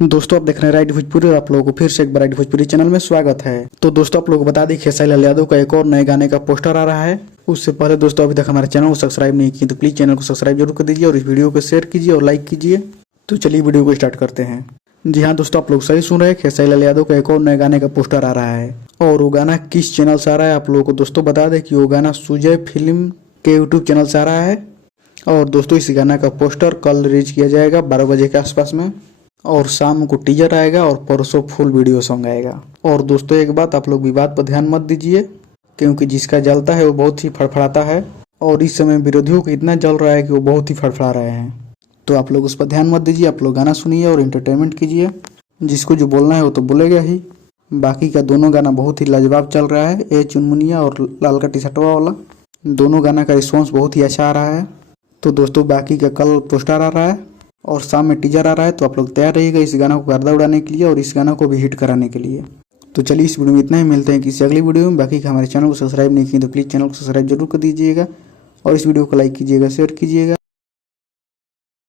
दोस्तों आप देख रहे हैं राइट भोजपुरी और आप लोगों को फिर से एक बार राइट भोजपुरी चैनल में स्वागत है। तो दोस्तों आप लोगों को बता दें खेसारी लाल यादव का एक और नए गाने का पोस्टर आ रहा है। उससे पहले दोस्तों अभी तक हमारे चैनल को सब्सक्राइब नहीं किए तो प्लीज चैनल को सब्सक्राइब जरूर कर दीजिए और इस वीडियो को शेयर कीजिए और लाइक कीजिए। तो चलिए वीडियो को स्टार्ट करते हैं। जी हाँ दोस्तों, आप लोग सही सुन रहे हैं, खेसारी लाल यादव का एक और नए गाने का पोस्टर आ रहा है। और वो गाना किस चैनल से आ रहा है आप लोगों को दोस्तों बता दें कि वो गाना सुजय फिल्म के यूट्यूब चैनल से आ रहा है। और दोस्तों इस गाना का पोस्टर कल रिलीज किया जाएगा 12 बजे के आसपास में, और शाम को टीजर आएगा और परसों फुल वीडियो सॉन्ग आएगा। और दोस्तों एक बात, आप लोग विवाद पर ध्यान मत दीजिए, क्योंकि जिसका जलता है वो बहुत ही फड़फड़ाता है। और इस समय विरोधियों को इतना जल रहा है कि वो बहुत ही फड़फड़ा रहे हैं। तो आप लोग उस पर ध्यान मत दीजिए, आप लोग गाना सुनिए और एंटरटेनमेंट कीजिए। जिसको जो बोलना है वो तो बोलेगा ही। बाकी का दोनों गाना बहुत ही लाजवाब चल रहा है। ए चुनमुनिया और लाल का टी-शर्टवा वाला दोनों गाना का रिस्पॉन्स बहुत ही अच्छा आ रहा है। तो दोस्तों बाकी का कल पोस्टर आ रहा है और शाम में टीजर आ रहा है। तो आप लोग तैयार रहिएगा इस गाना को गर्दा उड़ाने के लिए और इस गाना को भी हिट कराने के लिए। तो चलिए इस वीडियो में इतना ही, मिलते हैं किसी अगली वीडियो में। बाकी का हमारे चैनल को सब्सक्राइब नहीं किए तो प्लीज़ चैनल को सब्सक्राइब जरूर कर दीजिएगा और इस वीडियो को लाइक कीजिएगा, शेयर कीजिएगा।